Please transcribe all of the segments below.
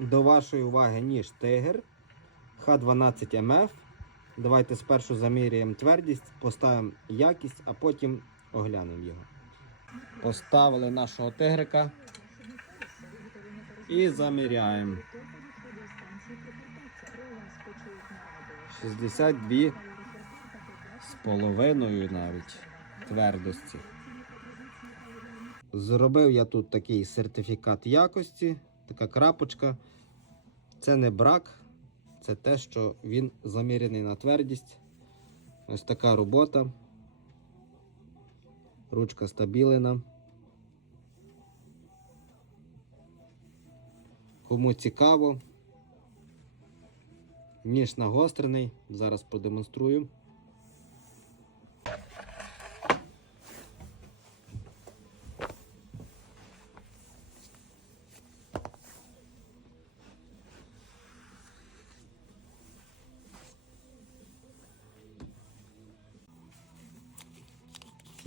До вашої уваги ніж Тигр Х12МФ. Давайте спершу заміряємо твердість, поставимо якість, а потім оглянемо його. Поставили нашого тигрика і заміряємо. 62 з половиною навіть твердості. Зробив я тут такий сертифікат якості, така крапочка. Це не брак, це те, що він замірений на твердість. Ось така робота. Ручка стабілена. Кому цікаво, ніж нагострений, зараз продемонструю.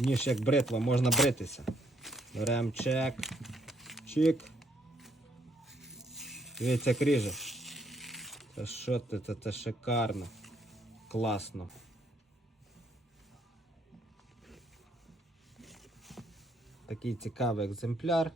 Ніж як бритва, можна бритися. Беремо чек. Чик. Дивіться, як ріже. Це що ти? Це, це шикарно. Класно. Такий цікавий екземпляр.